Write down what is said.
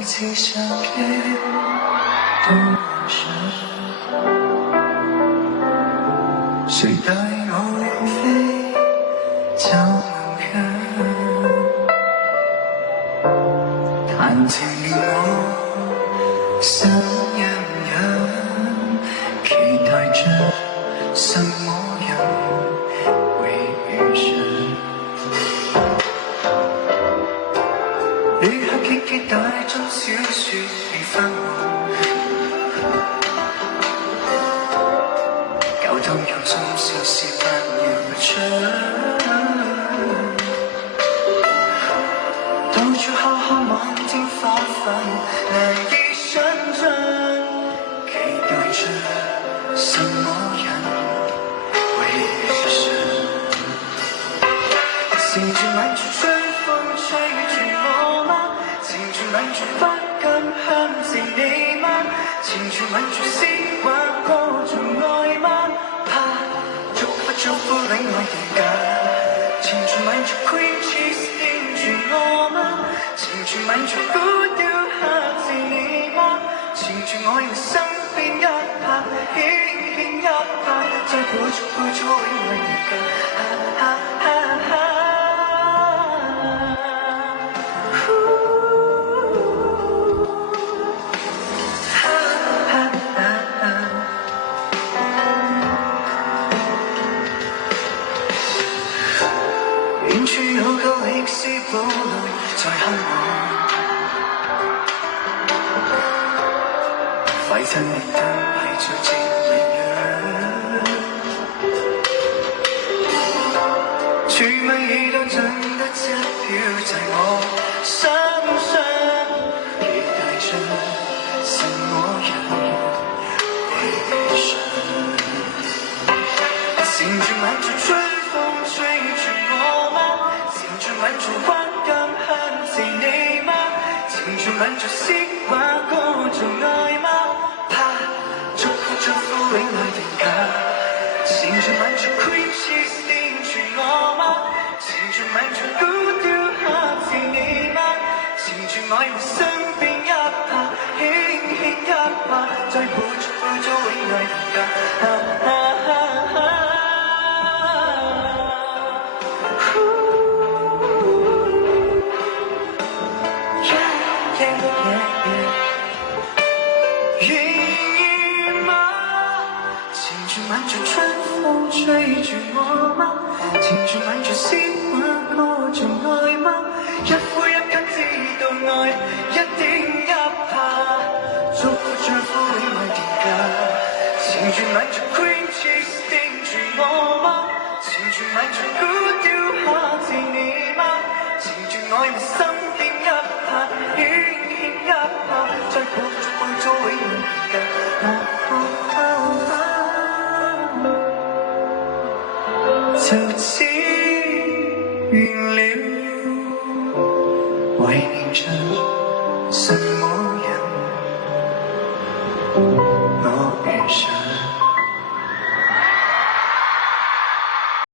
每次相見都眼神，誰帶我遠飛走無痕，談情令我心癢癢，期待着什麼人會遇上。旅客極期待中小說已分黃，交通有鐘消失不要出，到處浩瀚滿天花粉難以想像，期待着什麼人會遇上。纏住吻住春風吹住我嗎？纏住吻住不敢向前你嗎？纏住吻住詩畫歌頌愛嗎？怕祝福祝福戀愛定格。纏住吻住 cream cheese 黏住我嗎？纏住吻住古雕刻字你嗎？纏住我於身邊一拍，輕輕一拍，再捕捉戀愛定格。遠處有個歷史堡壘在向我，快餐店燈牌照正明亮，全民已都真得一票在我身上，期待着什麼人會遇上，纏住吻住春風吹住我嗎？纏住吻住關感向前你嗎？纏住吻住詩畫歌頌愛嗎？怕祝福祝福戀愛定格。纏住吻住 cream cheese 黏住我嗎？纏住吻住古雕刻字你嗎？纏住我於身邊一拍，輕輕一拍，再捕捉戀愛定格。吻住春風吹住我嗎？纏住吻住詩畫歌頌愛嗎？一呼一吸知道愛，一點一拍，祝福祝福戀愛定格。纏住吻住 cream cheese 黏住我嗎？纏住吻住古雕刻字你嗎？纏住我於身邊一拍，輕輕一拍，再捕捉戀愛定格。就此完了，懷念着什麼人？